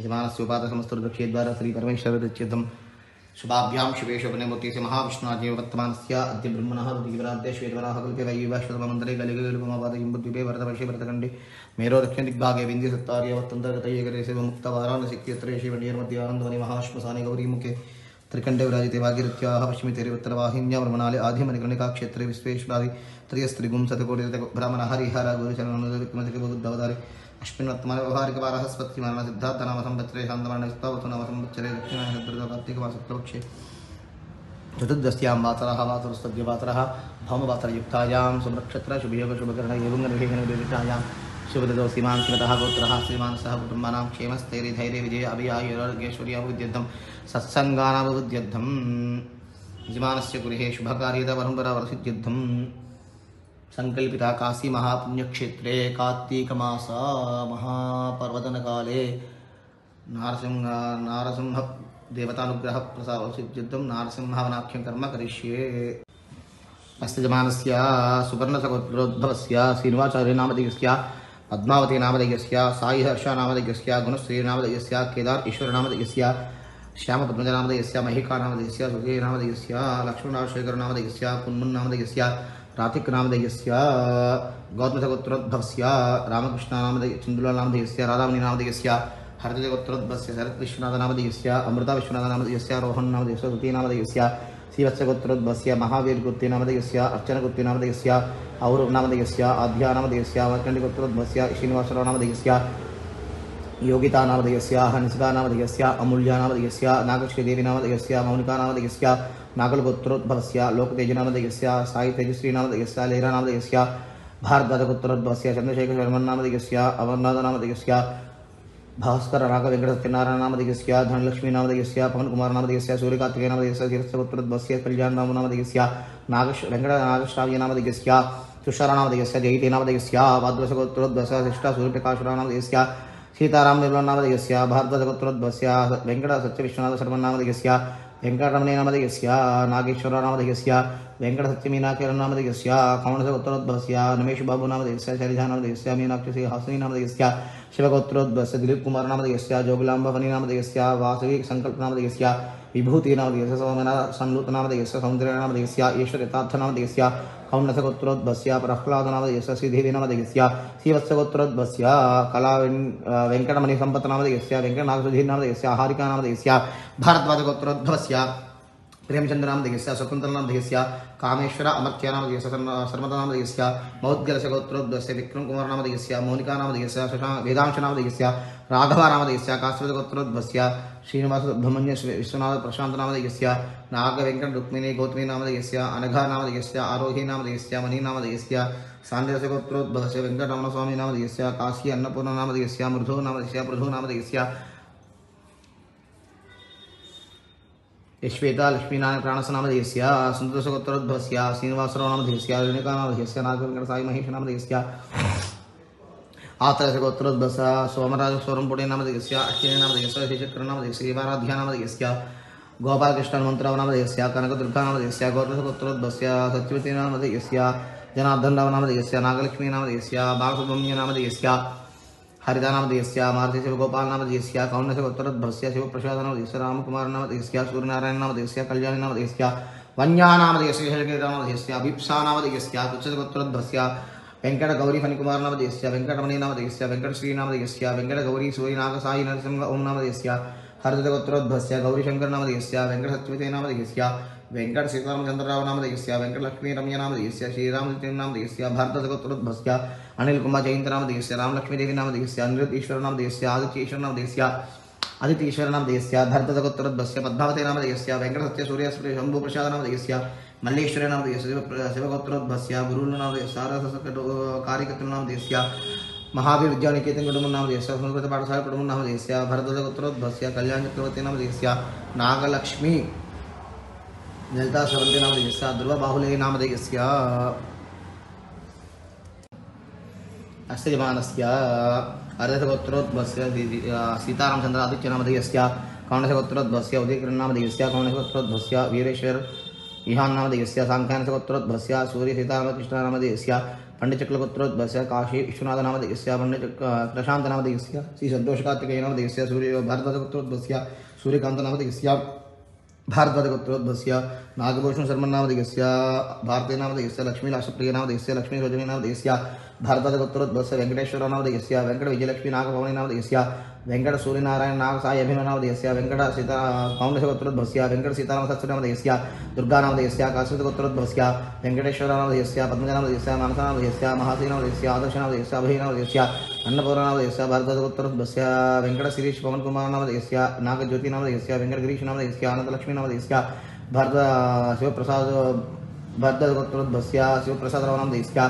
यजमानस्य उपादसमस्तुर्दक्षेद्वारा श्री परमेश्वरदच्युतं शुभाभ्यां शुभेशोपनेमूर्ति से महाविष्णुराज्ञेव वर्तमानस्य अद्य ब्रह्मणः दिव्यराध्य श्वेतवराह कल्पे वैश्वतमन्त्रे कलिगलुपमापादयिम्बुद्वीपे भरतवर्षे भरतखण्डे मेरो दक्षिणदिग्भागे विन्ध्यसत्तार्यवत्तन्तर्गतये गणेशे मुक्तवाराणसिक्यत्रे श्रीवण्यर्मध्ये महाश्मशाने गौरीमुखे त्रिकंडे विराजिते भागीरथ्याः पश्चिमे उत्तरवाहिन्या ब्रह्मणाले आधिमनिकर्णिका क्षेत्रे विश्वेश्वरादि त्रयस्त्रिगुं शतकोटिरथ ब्राह्मण हरिहर गुरुचरणवतारे अश्विन वर्तमाने व्यवहारिकवारः स्पत्तिमानः सिद्धार्थनाम संवत्सरे शान्तवर्णस्तवतु नाम संवत्सरे दक्षिणायनद्रकार्तिकमासकृतपक्षे चतुर्दश्यां वासरः वासरस्तद्यवासरः भौमवासरयुक्तायां शुभनक्षत्र शुभयोग शुभकर्ण एवं निर्विघ्ननिर्विघ्नायां शुभदो सीमान् श्रीमतः गोत्रः श्रीमान् सह कुटुम्बानां क्षेमस्थैर्य धैर्य विजय अभियायुरारोग्यैश्वर्याभिवृद्ध्यर्थं सत्सङ्गानाभिवृद्ध्यर्थं यजमानस्य गृहे शुभकार्यता परम्परावर्षिद्ध्यर्थं संकल्पिता काशी महापुण्यक्षेत्रे कार्तिकमास महापर्वतनकाले नारसिंह देवतानुग्रह प्रसादसिद्ध्यर्थं नारसिंहवनाख्यं कर्म करिष्ये। अस्य यजमानस्य सुवर्णसगोत्रोद्भवस्य श्रीनिवाचार्य नामधेयस्य पद्मावती नामधेयस्य साई हर्ष नामधेयस्य गुणश्री नामधेयस्य केदार ईश्वर नामधेयस्य श्यामपद्मज नामधेयस्य महिका नामधेयस्य सुधीर नामधेयस्य लक्ष्मणराजशेखर नामधेयस्य पुन्मुन् नामधेयस्य रातिक नामधेयस्य गौतमसगोत्रोद्भवस्य रामकृष्ण नामधेय चन्दुला नामधेयस्य राधामणि नामधेयस्य हरतजगोत्रोद्भवस्य शरत् विश्वनाथ नामधेयस्य अमृता विश्वनाथ नामधेयस्य रोहन नामधेयस्य सुती नामधेयस्य श्रीवत्सगोत्रोद्भवस्य महावीरगुप्ते नामधेयस्य अर्चनगुप्ते नामधेयस्य औरव नामधेयस्य आध्या नामधेयस्य वार्कण्डिगोत्रोद्भवस्य श्रीनिवासराव नामधेयस्य योगिता नामधेयस्य हंसिका नामधेयस्य अमूल्या नामधेयस्य नागश्रीदेवी नामधेयस्य मौनिका नामधेयस्य नागलगोत्रोद्भवस्य लोकतेज नामधेयस्य साई तेजश्री नामधेयस्य लेहरा नामधेयस्य भारद्वाजगोत्रोद्भवस्य चंद्रशेखर शर्मन् नामधेयस्य अमरनाथ नामधेयस्य भास्कर राघव वेंकट सत्यनारायण नामधेयस्य धनलक्ष्मी नामधेयस्य पवन कुमार नामधेयस्य सूर्यकार्तिकेय नामधेयस्य धीरस्थगोत्रोद्भवस्य कल्याण राम नामधेयस्य वेंकट नागश्राव्य नामधेयस्य तुषार नामधेयस्य जयिते नामधेयस्य वाद्वसगोत्रोद्भवस्य शिष्टा सूर्यप्रकाशराव नामधेयस्य सीताराम निर्मल नामधेयस्य भारद्वाजगोत्रोद्भवस्य वेंकट सत्यविश्वनाथ शर्मन् नामधेयस्य वेंकटरमणे नामधेयस्य नागेश्वर नामधेयस्य वेंकट सत्यमीनाक्षर नामधेयस्य कौणसगोत्रोद्भवस्य नमेश बाबू नामधेयस्य शैलजा नामधेयस्य मीनाक्षी हासिनी नामधेयस्य शिवगोत्रोद्भवस्य दिलीप कुमार नामधेयस्य जोगलाम्बफनी नामधेयस्य वासवी संकल्प नामधेयस्य विभूति नामधेयस्य सोमनाथ संलूत नामधेयस्य सौंदर्य नामधेयस्य ईश्वर यथार्थ नामधेयस्य कौणसगोत्रोद्भवस्य प्रह्लाद नामधेयस्य श्रीदेवी नामधेयस्य श्रीवत्सगोत्रोद्भवस्य कला वेंकटमणि संपत् नामधेयस्य वेंकटनागसुधीर नामधेयस्य हारिका नामधेयस्य भारद्वाजगोत्रोद्भवस्य प्रेमचंद्र नामधेयस्य स्वतंत्र नामधेयस्य कामेश्वर अमर्त्य नामधेयस्य सर्वदा नामधेयस्य मौद्गलसगोत्रोद्भवस्य विक्रम कुमार नामधेयस्य मोनिका नामधेयस्य वेदांश नामधेयस्य राघव नामधेयस्य काश्मीरगोत्रोद्भवस्य श्रीनिवास सुब्रह्मण्य विश्वनाथ प्रशांत नामधेयस्य नाग वेंकट रुक्मिणी गौतमी नामधेयस्य अनघा नामधेयस्य आरोही नामधेयस्य मणि नामधेयस्य सांद्रसगोत्रोद्भवस्य वेंकटरमण स्वामी नामधेयस्य काशी अन्नपूर्ण नामधेयस्य मृधु नामधेयस्य पृथु नामधेयस्य श्वेता लक्ष्मीनारायण प्राणस नामधेयस्य सुन्दरसगोत्रोद्भवस्य श्रीनिवासराव नामधेयस्य रेणुका नामधेयस्य नागवेंकट साई महेश नामधेयस्य आत्रसगोत्रोद्भवस्य सोमराज सोरंपुटे नामधेयस्य अश्विनी नामधेयस्य श्रीचक्र नामधेयस्य शिवाराध्या नामधेयस्य गोपालकृष्ण हनुमन्तराव नामधेयस्य कनकदुर्गा नामधेयस्य गौतमसगोत्रोद्भवस्य सत्यवती नामधेयस्य जनार्दन राव नामधेयस्य नागलक्ष्मी नामधेयस्य बालसुब्रह्मण्य नामधेयस्य हरिदा नामधेयस्य मारुति शिवगोपाल नामधेयस्य कौण्डसगोत्रोद्भवस्य शिवप्रसाद नामधेयस्य रामकुमार नामधेयस्य सूर्यनारायण नामधेयस्य कल्याणी नामधेयस्य वन्या नामधेयस्य शेषगिरि नामधेयस्य अभिप्सा नामधेयस्य तुच्छगोत्रोद्भवस्य वेंकट गौरी फणिकुमार नामधेयस्य वेंकटमणि नामधेयस्य वेंकटश्री नामधेयस्य वेंकट गौरी सूर्यनागसाई नरसिंह ओम नामधेयस्य हरदगोत्रोद्भवस्य गौरीशंकर नामधेयस्य वेंकट सत्यवती नामधेयस्य वेंकट सीतारामचंद्रराव नामधेयस्य वेंकट लक्ष्मी रम्य नामधेयस्य श्रीराम नामधेयस्य भारतगोत्रोद्भवस्य अनिल कुमार जयंत नामधेयस्य रामलक्ष्मी देवी नामधेयस्य अनिरुद्ध ईश्वर नामधेयस्य आदित्य ईश्वर नामधेयस्य आदित्य ईश्वर नामधेयस्य भारतगोत्रोद्भवस्य पद्मावती नामधेयस्य वेंकट सत्य सूर्य शंभु प्रसाद नामधेयस्य मल्लेश्वर नामधेयस्य शिवगोत्रोद्भवस्य गुरु नामधेयस्य कार्यकर्तृ नामधेयस्य महावीर विद्यानिकेतन कुटुंब नामधेयस्य संस्कृत पाठशाला कुटुंब नामधेयस्य भारतगोत्रोद्भवस्य कल्याण चक्रवर्ती नामधेयस्य नागलक्ष्मी ललिता सरंती नामधेयस्य ध्रुव बाहुले नामधेयस्य अस्य यजमानस्य हरदगोत्रोद्भवस्य सीतारामचंद्र आदित्य नामधेयस्य कौणसगोत्रोद्भवस्य उदयकिरण नामधेयस्य कौणसगोत्रोद्भवस्य वीरेश्वर ईहान्नामधेयस्य सांख्यानसगोत्रोद्भवस्य सूर्यसीतारामकृष्णनामधेयस्य पंडितचक्रगोत्रोद्भवस्य काशी विश्वनाथनामधेयस्य प्रशान्तनामधेयस्य श्रीसन्तोषकार्तिकेयनामधेयस्य सूर्य भारद्वाजगोत्रोद्भवस्य सूर्यकान्तनामधेयस्य भारद्वाजगोत्रोद्भवस्य नागभूषणशर्मन्नामधेयस्य भारतीनामधेयस्य लक्ष्मीलासप्रियनामधेयस्य लक्ष्मीरोजनीनामधेयस्य भारद्वाजगोत्रोद्भवस्य वेङ्कटेश्वरनामधेयस्य वेङ्कटविजयलक्ष्मीनागभवनीनामधेयस्य वेङ्कटसूर्यनारायणनागसायभिननामधेयस्य वेङ्कटसीता पौण्डशगोत्रोद्भवस्य वेङ्कटसीतारामशास्त्रीनामधेयस्य दुर्गानामधेयस्य काशीगोत्रोद्भवस्य वेङ्कटेश्वरनामधेयस्य पद्मजनामधेयस्य मानसनामधेयस्य महासीनामधेयस्य आदर्शनामधेयस्य अभयनामधेयस्य अन्नपूर्णामधेयस्य भारद्वाजगोत्रोद्भवस्य वेङ्कटशिरीष पवनकुमारनामधेयस्य नागज्योतिनामधेयस्य वेङ्कटगिरीशनामधेयस्य आनन्दलक्ष्मीनामधेयस्य शिवप्रसाद भारद्वाजगोत्रोद्भवस्य शिवप्रसादरावनामधेयस्य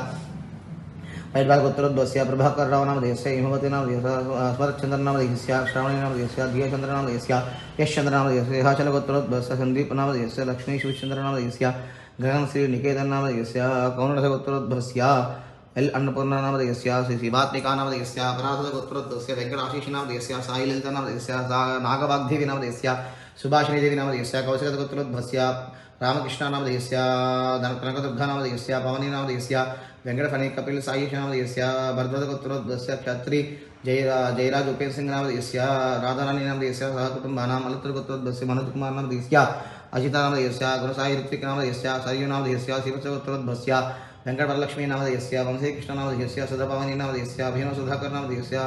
पैड्वालगोत्रोद्भवस्य प्रभाकररावनामधेयस्य हिमवतीनामधेयस्य स्मरचन्द्रनामधेयस्य श्रावणीनामधेयस्य धियचन्द्रनामधेयस्य यशचन्द्रनामधेयस्य हेहाचलगोत्रोद्भवस्य सन्दीपनामधेयस्य लक्ष्मीशिवचन्द्रनामधेयस्य गगनश्रीनिकेतननामधेयस्य कौण्डलगोत्रोद्भवस्य एल् अन्नपूर्णानामधेयस्य श्रीशिवात्मिकानामधेयस्य परासदगोत्रोद्भवस्य वेङ्कटाशीषनामधेयस्य साईललितानामधेयस्य नागवाग्देवीनामधेयस्य सुभाषिणीदेवीनामधेयस्य कौशिकगोत्रोद्भवस्य रामकृष्णनामधेयस्य कनकदुर्गानामधेयस्य पवनीनामधेयस्य वेङ्कटफणी कपिल साईशनामधेयस्य भरद्वाजगोत्रोद्भवस्य क्षत्री जयराज उपेन्द्र सिंहनामधेयस्य राधारानीनामधेयस्य सहकुटुम्बानाम् अलत्तरगोत्रोद्भवस्य मनोजकुमारनामधेयस्य अजितानामधेयस्य गुणसाई ऋत्विकनामधेयस्य सरयूनामधेयस्य शिवचगोत्रोद्भवस्य वेङ्कटवरलक्ष्मीनामधेयस्य वंशीकृष्णनामधेयस्य सुधपवनीनामधेयस्य अभिनवसुधाकरनामधेयस्य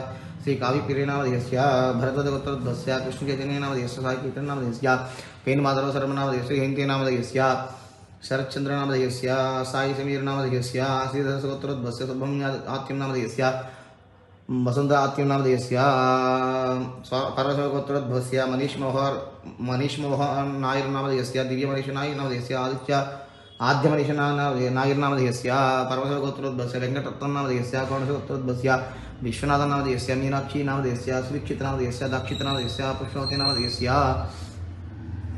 श्रीकाव्यप्रियनामधेयस्य भरद्वाजगोत्रोद्भवस्य कृष्णचैतन्यनामधेयस्य साईकीर्तननामधेयस्य पेन्माधवशर्मनामधेयस्य जयन्तीनामधेयस्य शरच्चन्द्रनामधेयस्य साईसमीरनामधेयस्य श्रीधरसगोत्रोद्भवस्य सुब्रह्मण्यात्यंनामधेयस्य वसुन्धरात्यंनामधेयस्य परशवगोत्रोद्भवस्य मनीषमोहन नायर्नामधेयस्य दिव्यमनीषनायर्नामधेयस्य आद्यमनीषनायर्नामधेयस्य परमशवगोत्रोद्भवस्य वेङ्कटरत्ननामधेयस्य कौण्डशगोत्रोद्भवस्य विश्वनाथनामधेयस्य मीनाक्षीनामधेयस्य सुवीक्षितनामधेयस्य दाक्षितनामधेयस्य पुष्पवतीनामधेयस्य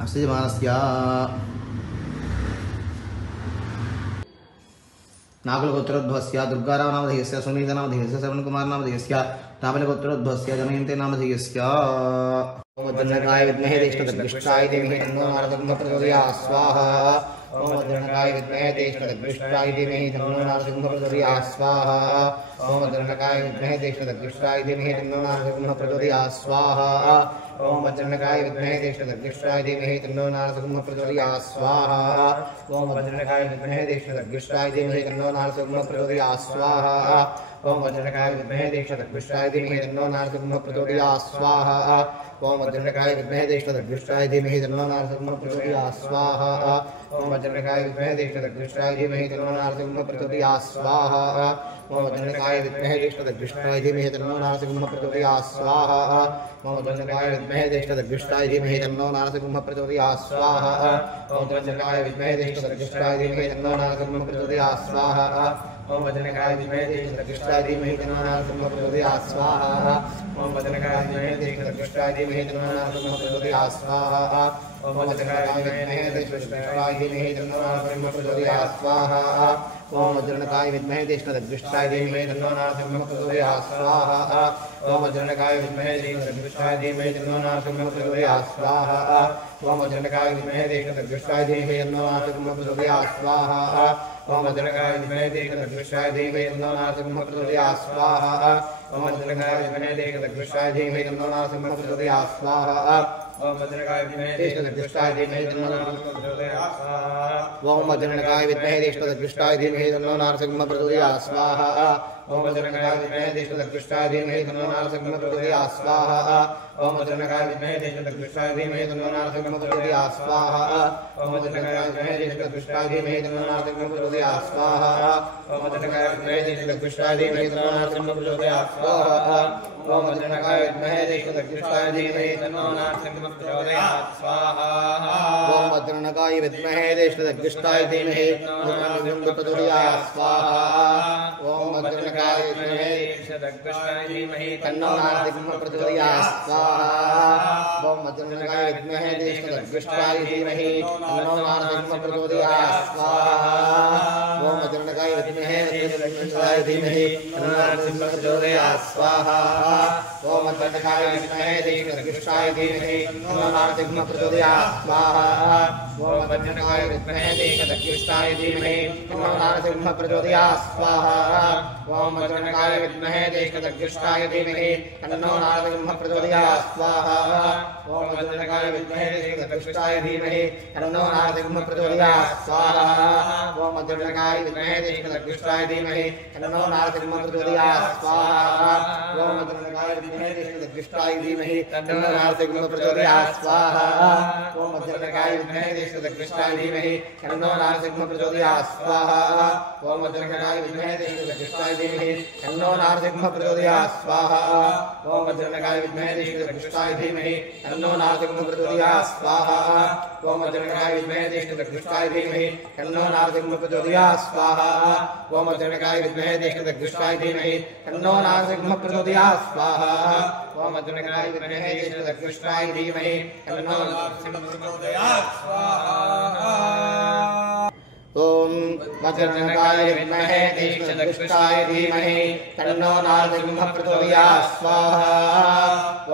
अश्रियमानस्य नागलगोत्रोद्भवस्य दुर्गारावनामधेयस्य सुनीतनामधेयस्य श्रवणकुमारनामधेयस्य रामलगोत्रोद्भवस्य जनयन्तेनामधेयस्य ओम वज्रनकाय विद्महे ज्येष्ठतद्विष्टाय धीमहि तन्नो नारसिंहः प्रचोदयात् स्वाहा ओम वज्रनकाय विद्महे ज्येष्ठतद्विष्टाय धीमहि तन्नो नारसिंहः प्रचोदयात् स्वाहा ओम वज्रनकाय विद्महे ज्येष्ठतद्विष्टाय धीमहि तन्नो नारसिंहः प्रचोदयात् स्वाहा ओम वज्रनकाय विद्महे ज्येष्ठतद्विष्टाय धीमहि तन्नो नारसिंहः प्रचोदयात् स्वाहा ओम वज्रनकाय विद्महे ज्येष्ठतद्विष्टाय धीमहि तन्नो नारसिंहः प्रचोदयात् स्वाहा ओम वज्रनकाय विद्महे ज्येष्ठतद्विष्टाय धीमहि तन्नो नारसिंहः प्रचोदयात् स्वाहा ओम वज्रनकाय विद्महे ज्येष्ठतद्विष्टाय धीमहि तन्नो नारसिंहः प्रचोदयात् स्वाहा ओम वज्रनकाय विद्महे ज्येष्ठतद्विष्टाय धीमहि तन्नो नारसिंहः प्रचोदयात् स्वाहा ओम वज्रनकाय विद्महे ज्येष्ठतद्विष्टाय धीमहि तन्नो नारसिंहः प्रचोदयात् स्वाहा ओम वज्रनकाय विद्महे ज्येष्ठतद्विष्टाय धीमहि तन्नो नारसिंहः प्रचोदयात् स्वाहा ओम वज्रनकाय विद्महे ज्येष्ठतद्विष्टाय धीमहि तन्नो नारसिंहः प्रचोदयात् स्वाहा ओम वज्रनकाय विद्महे ज्येष्ठतद्विष्टाय धीमहि तन्नो नारसिंहः प्रचोदयात् स्वाहा ओम वज्रनकाय विद्महे ज्येष्ठतद्विष्टाय धीमहि तन्नो नारसिंहः प्रचोदयात् स्वाहा ओम वज्रनकाय विद्महे ज्येष्ठतद्विष्टाय धीमहि तन्नो नारसिंहः प्रचोदयात् स्वाहा ओम वज्रनकाय विद्महे ज्येष्ठतद्विष्टाय धीमहि तन्नो नारसिंहः प्रचोदयात् स्वाहा ओम वज्रनकाय विद्महे ज्येष्ठतद्विष्टाय धीमहि तन्नो नारसिंहः प्रचोदयात् स्वाहा ओम वज्रनकाय विद्महे ज्येष्ठतद्विष्टाय धीमहि तन्नो नारसिंहः प्रचोदयात् स्वाहा ओम वज्रनकाय विद्महे ज्येष्ठतद्विष्टाय धीमहि तन्नो नारसिंहः प्रचोदयात् स्वाहा ओम वज्रनकाय विद्महे ज्येष्ठतद्विष्टाय धीमहि तन्नो नारसिंहः प्रचोदयात् स्वाहा ओम वज्रनकाय विद्महे ज्येष्ठतद्विष्टाय धीमहि तन्नो नारसिंहः प्रचोदयात् स्वाहा ओम वज्रनकाय विद्महे ज्येष्ठतद्विष्टाय धीमहि तन्नो नारसिंहः प्रचोदयात् स्वाहा ओम वज्रनकाय विद्महे ज्येष्ठतद्विष्टाय धीमहि तन्नो नारसिंहः प्रचोदयात् स्वाहा ओम वज्रनकाय विद्महे ज्येष्ठतद्विष्टाय धीमहि तन्नो नारसिंहः प्रचोदयात् स्वाहा ओम वज्रनकाय विद्महे ज्येष्ठतद्विष्टाय धीमहि तन्नो नारसिंहः प्रचोदयात् स्वाहा ओम वज्रनकाय विद्महे ज्येष्ठतद्विष्टाय धीमहि तन्नो नारसिंहः प्रचोदयात् स्वाहा ओम वज्रनकाय विद्महे ज्येष्ठतद्विष्टाय धीमहि तन्नो नारसिंहः प्रचोदयात् स्वाहा ओम वज्रनकाय विद्महे ज्येष्ठतद्विष्टाय धीमहि तन्नो नारसिंहः प्रचोदयात् स्वाहा ओम वज्रनकाय विद्महे ज्येष्ठतद्विष्टाय धीमहि तन्नो नारसिंहः प्रचोदयात् स्वाहा ओम वज्रनकाय विद्महे ज्येष्ठतद्विष्टाय धीमहि तन्नो नारसिंहः प्रचोदयात् स्वाहा ओम वज्रनकाय विद्महे ज्येष्ठतद्विष्टाय धीमहि तन्नो नारसिंहः प्रचोदयात् स्वाहा ओम अद्वैतकाय विद्महे दीक्षितकृष्णाय धीमहि तन्नो नारसिंह प्रचोदयात् स्वाहा ओम अद्वैतकाय विद्महे दीक्षितकृष्णाय धीमहि तन्नो नारसिंह प्रचोदयात् स्वाहा ओम अद्वैतकाय विद्महे दीक्षितकृष्णाय धीमहि तन्नो नारसिंह प्रचोदयात् स्वाहा ओम अद्वैतकाय विद्महे दीक्षितकृष्णाय धीमहि तन्नो नारसिंह प्रचोदयात् स्वाहा ओम अद्वैतकाय विद्महे दीक्षितकृष्णाय धीमहि तन्नो नारसिंह प्रचोदयात् स्वाहा ओम अद्वैतकाय विद्महे दीक्षितकृष्णाय धीमहि तन्नो नारसिंह प्रचोदयात् स्वाहा ओम अद्वैतकाय विद्महे दीक्षितकृष्णाय धीमहि तन्नो नारसिंह प्रचोदयात् स्वाहा ओम अद्वैतकाय विद्महे दीक्षितकृष्णाय धीमहि तन्नो नारसिंह प्रचोदयात् स्वाहा ओम अद्वैतकाय विद्महे दीक्षितकृष्णाय धीमहि तन्नो नारसिंह प्रचोदयात् स्वाहा ओम अद्वैतकाय विद्महे दीक्षितकृष्णाय धीमहि तन्नो नारसिंह प्रचोदयात् स्वाहा ओम अद्वैतकाय विद्महे दीक्षितकृष्णाय धीमहि तन्नो नारसिंह प्रचोदयात् स्वाहा ओम अद्वैतकाय विद्महे दीक्षितकृष्णाय धीमहि तन्नो नारसिंह प्रचोदयात् स्वाहा ओम वज्रनकाय विद्महे दीक्षितकृष्णाय धीमहि तन्नो नारसिंह प्रचोदयात् स्वाहा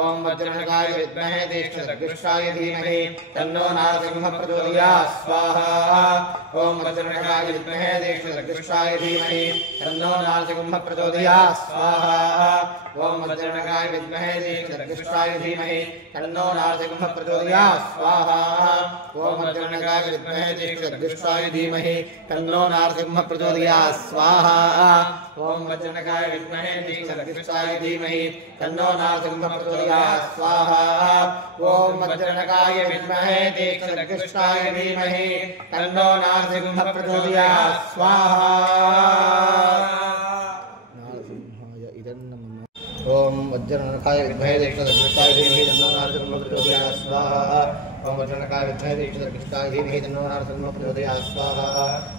ओम वज्रनकाय विद्महे दीक्षितकृष्णाय धीमहि तन्नो नारसिंह प्रचोदयात् स्वाहा ओम वज्रनकाय विद्महे दीक्षितकृष्णाय धीमहि तन्नो नारसिंह प्रचोदयात् स्वाहा ओम वज्रनकाय विद्महे दीक्षितकृष्णाय धीमहि तन्नो नारसिंह प्रचोदयात् स्वाहा ओम वज्रनकाय विद्महे दीक्षितकृष्णाय धीमहि तन्नो नारसिंह प्रचोदयात् स्वाहा ओम वज्रनकाय विद्महे दीक्षितकृष्णाय धीमहि तन्नो नारसिंह प्रचोदयात् स्वाहा ओम वज्रनकाय विद्महे दीक्षितकृष्णाय धीमहि तन्नो नारसिंह प्रचोदयात् स्वाहा ओम वज्रनकाय विद्महे दीक्षितकृष्णाय धीमहि तन्नो नारसिंह प्रचोदयात् स्वाहा ओम वज्रनकाय विद्महे दीक्षितकृष्णाय धीमहि तन्नो नारसिंह प्रचोदयात् स्वाहा ओम वज्रनकाय विद्महे दीक्षितकृष्णाय धीमहि तन्नो नारसिंह प्रचोदयात् स्वाहा ओम वज्रनकाय विद्महे दीक्षितकृष्णाय धीमहि तन्नो नारसिंह प्रचोदयात् स्वाहा ओम वज्रनकाय विद्महे दीक्षितकृष्णाय धीमहि तन्नो नारसिंह प्रचोदयात् स्वाहा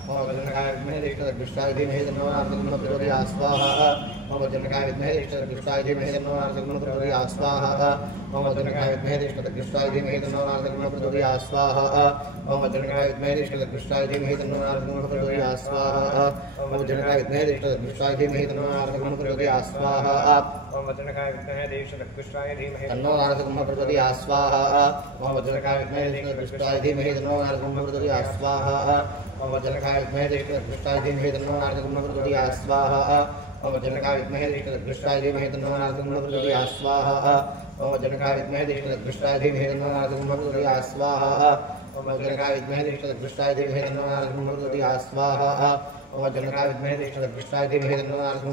ओम वज्रनकाय विद्महे दीक्षितकृष्णाय धीमहि तन्नो नारसिंह प्रचोदयात् स्वाहा ओम वज्रनकाय विद्महे दीक्षितकृष्णाय धीमहि तन्नो नारसिंह प्रचोदयात् स्वाहा ओम वज्रनकाय विद्महे दीक्षितकृष्णाय धीमहि तन्नो नारसिंह प्रचोदयात् स्वाहा ओम वज्रनकाय विद्महे दीक्षितकृष्णाय धीमहि तन्नो नारसिंह प्रचोदयात् स्वाहा ओम वज्रनकाय विद्महे दीक्षितकृष्णाय धीमहि तन्नो नारसिंह प्रचोदयात् स्वाहा ओम वज्रनकाय विद्महे दीक्षितकृष्णाय धीमहि तन्नो नारसिंह प्रचोदयात् स्वाहा ओम वज्रनकाय विद्महे दीक्षितकृष्णाय धीमहि तन्नो नारसिंह प्रचोदयात् स्वाहा ओम वज्रनकाय विद्महे दीक्षितकृष्णाय धीमहि तन्नो नारसिंह प्रचोदयात् स्वाहा ओम वज्रनकाय विद्महे दीक्षितकृष्णाय धीमहि तन्नो नारसिंह प्रचोदयात् स्वाहा ओम वज्रनकाय विद्महे दीक्षितकृष्णाय धीमहि तन्नो नारसिंह प्रचोदयात् स्वाहा ओम वज्रनकाय विद्महे दीक्षितकृष्णाय धीमहि तन्नो नारसिंह प्रचोदयात् स्वाहा ओम वज्रनकाय विद्महे दीक्षितकृष्णाय धीमहि तन्नो नारसिंह प्रचोदयात्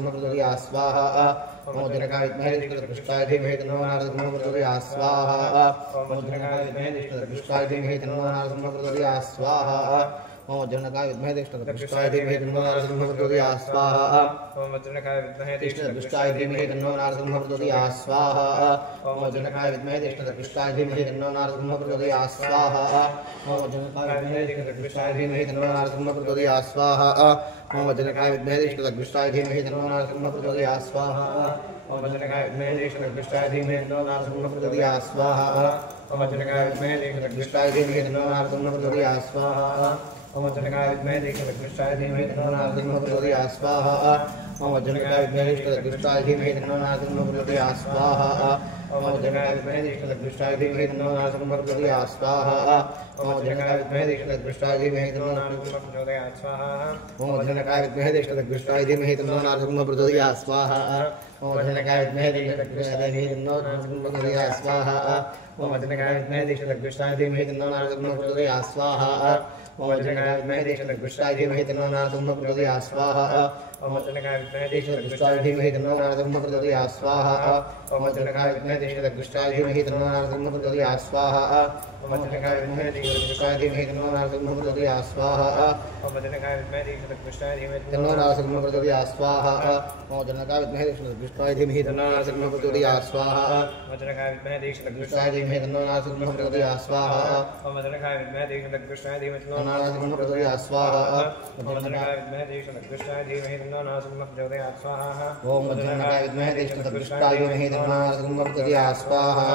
स्वाहा ओम वज्रनकाय विद्महे दीक्षितकृष्णाय धीमहि तन्नो नारसिंह प्रचोदयात् स्वाहा ओम वज्रनकाय विद्महे दीक्षितकृष्णाय धीमहि तन्नो नारसिंह प्रचोदयात् स्वाहा ओम वज्रनकाय विद्महे दीक्षितकृष्णाय धीमहि तन्नो नारसिंह प्रचोदयात् स्वाहा ओम वज्रनकाय विद्महे दीक्षितकृष्णाय धीमहि तन्नो नारसिंह प्रचोदयात् स्वाहा ओम वज्रनकाय विद्महे दीक्षितकृष्णाय धीमहि तन्नो नारसिंह प्रचोदयात् स्वाहा ओम वज्रनकाय विद्महे दीक्षितकृष्णाय धीमहि तन्नो नारसिंह प्रचोदयात् स्वाहा ओम वज्रनकाय विद्महे दीक्षितकृष्णाय धीमहि तन्नो नारसिंह प्रचोदयात् स्वाहा ओम वज्रनकाय विद्महे दीक्षितकृष्णाय धीमहि तन्नो नारसिंह प्रचोदयात् स्वाहा ओम वज्रनकाय विद्महे दीक्षितकृष्णाय धीमहि तन्नो नारसिंह प्रचोदयात् स्वाहा ओम वज्रनकाय विद्महे दीक्षितकृष्णाय धीमहि तन्नो नारसिंह प्रचोदयात् स्वाहा ओम वज्रनकाय विद्महे दीक्षितकृष्णाय धीमहि तन्नो नारसिंह प्रचोदयात् स्वाहा ओम वज्रनकाय विद्महे दीक्षितकृष्णाय धीमहि तन्नो नारसिंह प्रचोदयात् स्वाहा ओम वज्रनकाय विद्महे दीक्षितकृष्णाय धीमहि तन्नो नारसिंह प्रचोदयात् स्वाहा ओम वज्रनकाय विद्महे दीक्षितकृष्णाय धीमहि तन्नो नारसिंह प्रचोदयात् स्वाहा ओम वज्रनकाय विद्महे दीक्षितकृष्णाय धीमहि तन्नो नारसिंह प्रचोदयात् स्वाहा ओम वज्रनकाय विद्महे दीक्षितकृष्णाय धीमहि तन्नो नारसिंह प्रचोदयात् स्वाहा ओम वज्रनकाय विद्महे दीक्षितकृष्णाय धीमहि तन्नो नारसिंह प्रचोदयात् स्वाहा ओम वज्रनकाय विद्महे दीक्षितकृष्णाय धीमहि तन्नो नारसिंह प्रचोदयात् स्वाहा ओम वज्रनकाय विद्महे दीक्षितकृष्णाय धीमहि तन्नो नारसिंह प्रचोदयात् स्वाहा वज्रनकाय विद्महे दीक्षितकृष्णाय धीमहि तन्नो नारसिंह प्रचोदयात् स्वाहा ओम वज्रनकाय विद्महे दीक्षितकृष्णाय धीमहि तन्नो नारसिंह प्रचोदयात् स्वाहा ओम वज्रनकाय विद्महे दीक्षितकृष्णाय धीमहि तन्नो नारसिंह प्रचोदयात् स्वाहा ओम वज्रनकाय विद्महे दीक्षितकृष्णाय धीमहि तन्नो नारसिंह प्रचोदयात् स्वाहा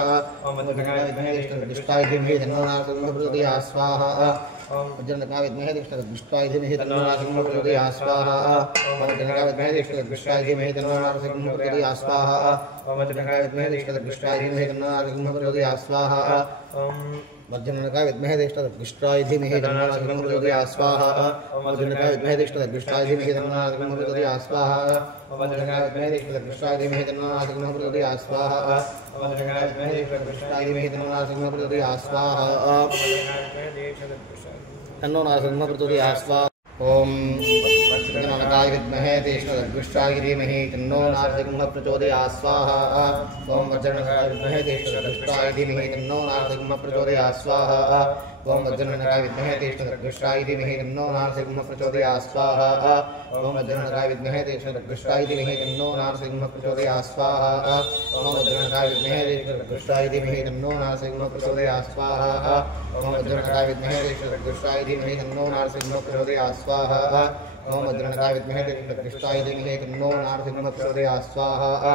ओम वज्रनकाय विद्महे दीक्षितकृष्णाय धीमहि तन्नो नारसिंह प्रचोदयात् स्वाहा वज्रनकाय विद्महे दीक्षितदृष्टाय धीमहि तन्नो नारसिंहः प्रचोदयात् स्वाहा वज्रनकाय विद्महे दीक्षितदृष्टाय धीमहि तन्नो नारसिंहः प्रचोदयात् स्वाहा वज्रनकाय विद्महे दीक्षितदृष्टाय धीमहि तन्नो नारसिंहः प्रचोदयात् स्वाहा वज्रनकाय विद्महे दीक्षितदृष्टाय धीमहि तन्नो नारसिंहः प्रचोदयात् स्वाहा वज्रनकाय विद्महे दीक्षितदृष्टाय धीमहि तन्नो नारसिंहः प्रचोदयात् स्वाहा वज्रनकाय विद्महे दीक्षितदृष्टाय धीमहि तन्नो नारसिंहः प्रचोदयात् स्वाहा वज्रनकाय विद्महे दीक्षितदृष्टाय धीमहि तन्नो नारसिंहः प्रचोदयात् स्वाहा तन्नो नारसिंहः प्रचोदयात् स्वाहा ओम वज्रनकाय विद्महे दीक्षितदृष्टाय धीमहि तन्नो नारसिंहः प्रचोदयात् स्वाहा ओम वज्रनकाय विद्महे दीक्षितदृष्टाय धीमहि तन्नो नारसिंहः प्रचोदयात् स्वाहा ओम वज्रनकाय विद्महे दीक्षितदृष्टाय धीमहि तन्नो नारसिंहः प्रचोदयात् स्वाहा ओम वज्रनकाय विद्महे दीक्षितदृष्टाय धीमहि तन्नो नारसिंहः प्रचोदयात् स्वाहा ओम वज्रनकाय विद्महे दीक्षितदृष्टाय धीमहि तन्नो नारसिंहः प्रचोदयात् स्वाहा ओम वज्रनकाय विद्महे दीक्षितदृष्टाय धीमहि तन्नो नारसिंहः प्रचोदयात् स्वाहा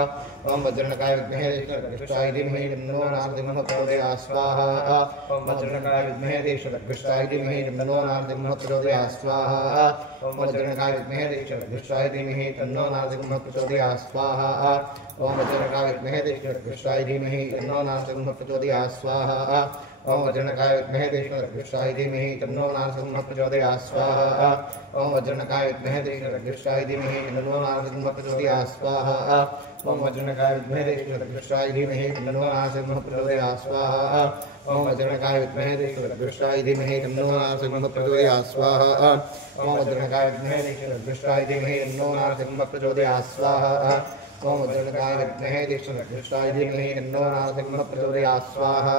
ओम वज्रनकाय विद्महे दीक्षितदृष्टाय धीमहि तन्नो नारसिंहः प्रचोदयात् स्वाहा ओम वज्रनकाय विद्महे दीक्षितदृष्टाय धीमहि तन्नो नारसिंहः प्रचोदयात् स्वाहा ओम वज्रनकाय विद्महे दीक्षितदृष्टाय धीमहि तन्नो नारसिंहः प्रचोदयात् स्वाहा ओम वज्रनकाय विद्महे दीक्षितदृष्टाय धीमहि तन्नो नारसिंहः प्रचोदयात् स्वाहा ओम वज्रनकाय विद्महे दीक्षितदृष्टाय धीमहि तन्नो नारसिंहः प्रचोदयात् स्वाहा ओम वज्रनकाय विद्महे दीक्षितदृष्टाय धीमहि तन्नो नारसिंहः प्रचोदयात् स्वाहा ओम वज्रनकाय विद्महे दीक्षितदृष्टाय धीमहि तन्नो नारसिंहः प्रचोदयात् स्वाहा ओम वज्रनकाय विद्महे दीक्षितदृष्टाय धीमहि तन्नो नारसिंहः प्रचोदयात् स्वाहा ओम वज्रनकाय विद्महे दीक्षितदृष्टाय धीमहि तन्नो नारसिंहः प्रचोदयात् स्वाहा ओम वज्रनकाय विद्महे दीक्षितदृष्टाय धीमहि तन्नो नारसिंहः प्रचोदयात् स्वाहा ओम वज्रनकाय विद्महे दीक्षितदृष्टाय धीमहि तन्नो नारसिंहः प्रचोदयात् स्वाहा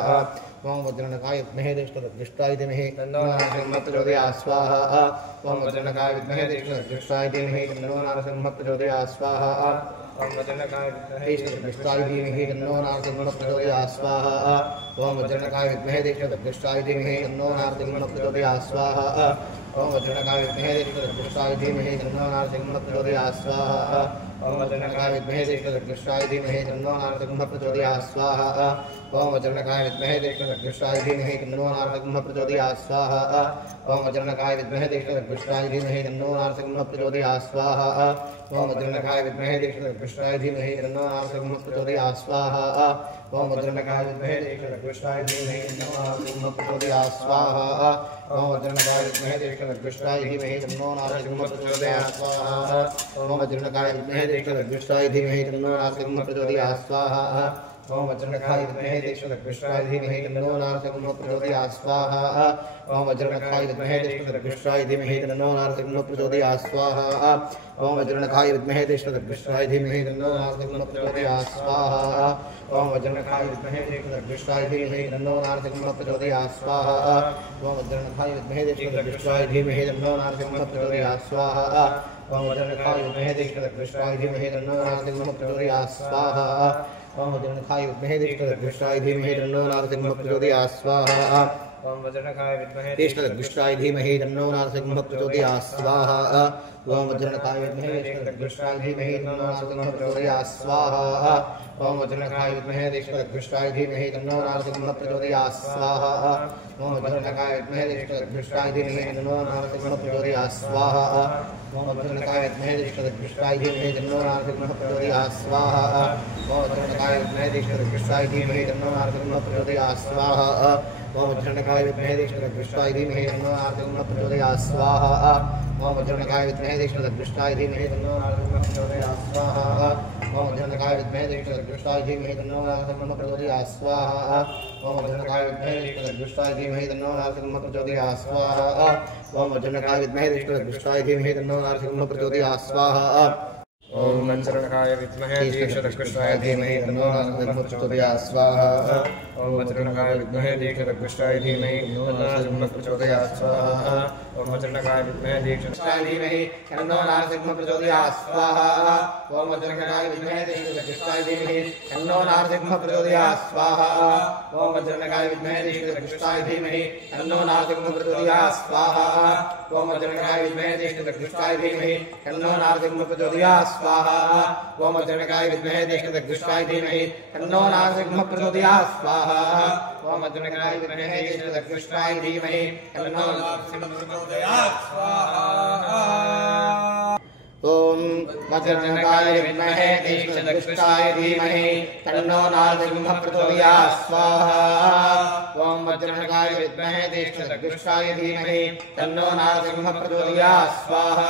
ओम वज्रनकाय विद्महे दीक्षितदृष्टाय धीमहि तन्नो नारसिंहः प्रचोदयात् स्वाहा ओम वज्रनकाय विद्महे दीक्षितदृष्टाय धीमहि तन्नो नारसिंहः प्रचोदयात् स्वाहा ओम वज्रनकाय दीक्षितदृष्टाय धीमहि तन्नो नारसिंहः प्रचोदयात् स्वाहा ओम वज्रनकाय विद्महे दीक्षितदृष्टाय धीमहि तन्नो नारसिंहः प्रचोदयात् स्वाहा ओम वज्रनकाय विद्महे दीक्षितदृष्टाय धीमहि तन्नो नारसिंहः प्रचोदयात् स्वाहा ओम वज्रनकाय विद्महे दीक्षितदृष्टाय धीमहि तन्नो नारसिंहः प्रचोदयात् स्वाहा ओम वज्रनकाय विद्महे दीक्षितदृष्टाय धीमहि तन्नो नारसिंहः प्रचोदयात् स्वाहा ओम वज्रनकाय विद्महे दीक्षितदृष्टाय धीमहि तन्नो नारसिंहः प्रचोदयात् स्वाहा ओम वज्रनकाय विद्महे दीक्षितदृष्टाय धीमहि तन्नो नारसिंहः प्रचोदयात् स्वाहा ओम वज्रनकाय विद्महे दीक्षितदृष्टाय धीमहि तन्नो नारसिंहः प्रचोदयात् स्वाहा ओम वज्रनकाय विद्महे दीक्षितदृष्टाय धीमहि तन्नो नारसिंहः प्रचोदयात् स्वाहा ओम वज्रनकाय विद्महे दीक्षितदृष्टाय धीमहि तन्नो नारसिंहः प्रचोदयात् स्वाहा ओम वज्रनकाय विद्महे दीक्षितदृष्टाय धीमहि तन्नो नारसिंहः प्रचोदयात् स्वाहा ओम वज्रनकाय विद्महे दीक्षितदृष्टाय धीमहि तन्नो नारसिंहः प्रचोदयात् स्वाहा ओम वज्रनकाय विद्महे दीक्षितदृष्टाय धीमहि तन्नो नारसिंहः प्रचोदयात् स्वाहा ओम वज्रनकाय विद्महे दीक्षितदृष्टाय धीमहि तन्नो नारसिंहः प्रचोदयात् स्वाहा ओम वज्रनकाय विद्महे दीक्षितदृष्टाय धीमहि तन्नो नारसिंहः प्रचोदयात् स्वाहा ओम वज्रनकाय विद्महे दीक्षितदृष्टाय धीमहि तन्नो नारसिंहः प्रचोदयात् स्वाहा ओम वज्रनकाय विद्महे दीक्षितदृष्टाय धीमहि तन्नो नारसिंहः प्रचोदयात् स्वाहा ओम वज्रनकाय विद्महे दीक्षितदृष्टाय धीमहि तन्नो नारसिंहः प्रचोदयात् स्वाहा ओम वज्रनकाय विद्महे दीक्षितदृष्टाय धीमहि तन्नो नारसिंहः प्रचोदयात् स्वाहा ओम वज्रनकाय विद्महे दीक्षितदृष्टाय धीमहि तन्नो नारसिंहः प्रचोदयात् स्वाहा ओम वज्रनकाय विद्महे दीक्षितदृष्टाय धीमहि तन्नो नारसिंहः प्रचोदयात् स्वाहा ओम वज्रनकाय विद्महे दीक्षितदृष्टाय धीमहि तन्नो नारसिंहः प्रचोदयात् स्वाहा ओम वज्रनकाय विद्महे दीक्षितदृष्टाय धीमहि तन्नो नारसिंहः प्रचोदयात् स्वाहा ओम वज्रनकाय विद्महे दीक्षितदृष्टाय धीमहि तन्नो नारसिंहः प्रचोदयात् स्वाहा ओम वज्रनकाय विद्महे दीक्षितदृष्टाय धीमहि तन्नो नारसिंहः प्रचोदयात् स्वाहा ओम वज्रनकाय विद्महे दीक्षितदृष्टाय धीमहि तन्नो नारसिंहः प्रचोदयात् स्वाहा ओम वज्रनकाय विद्महे दीक्षितदृष्टाय धीमहि तन्नो नारसिंहः प्रचोदयात् स्वाहा ओम वज्रनकाय विद्महे दीक्षितदृष्टाय धीमहि तन्नो नारसिंहः प्रचोदयात् स्वाहा ओम वज्रनकाय विद्महे दीक्षितदृष्टाय धीमहि तन्नो नारसिंहः प्रचोदयात् स्वाहा ओम वज्रनकाय विद्महे दीक्षितदृष्टाय धीमहि तन्नो नारसिंहः प्रचोदयात् स्वाहा ओम वज्रनकाय विद्महे दीक्षितदृष्टाय धीमहि तन्नो नारसिंहः प्रचोदयात् स्वाहा ओम वज्रनकाय विद्महे दीक्षितदृष्टाय धीमहि तन्नो नारसिंहः प्रचोदयात् स्वाहा ओम वज्रनकाय विद्महे दीक्षितदृष्टाय धीमहि तन्नो नारसिंहः प्रचोदयात् स्वाहा ओम वज्रनकाय विद्महे दीक्षितदृष्टाय धीमहि तन्नो नारसिंहः प्रचोदयात् स्वाहा ओम वज्रनकाय विद्महे दीक्षितदृष्टाय धीमहि तन्नो नारसिंहः प्रचोदयात् स्वाहा ॐ अर्जुनकाय विद्महे कृष्णाय धीमहि तन्नो प्रचोदयात् स्वाहा ॐ वज्रनकाय विद्महे कृष्णाय धीमहि तन्नो नारसिंहः प्रचोदयात् स्वाहा ॐ वज्रनकाय विद्महे कृष्णाय धीमहि तन्नो नारसिंहः प्रचोदयात् स्वाहा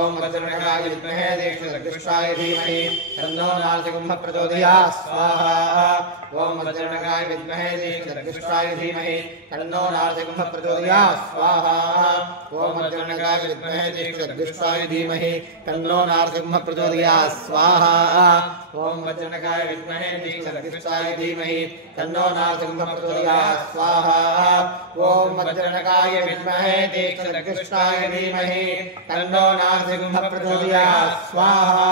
ॐ वज्रनकाय विद्महे कृष्णाय धीमहि तन्नो नारसिंहः प्रचोदयात् स्वाहा ॐ वज्रनकाय विद्महे कृष्णाय धीमहि तन्नो नारसिंहः प्रचोदयात् स्वाहा ॐ वज्रनकाय विद्महे कृष्णाय धीमहि तन्नो नारसिंहः प्रचोदयात् स्वाहा ॐ वज्रनकाय विद्महे कृष्णाय धीमहि तन्नो नारसिंहः प्रचोदयात् स्वाहा ॐ वज्रनकाय विद्महे कृष्णाय धीमहि तन्नो नारसिंहः प्रचोदयात् स्वाहा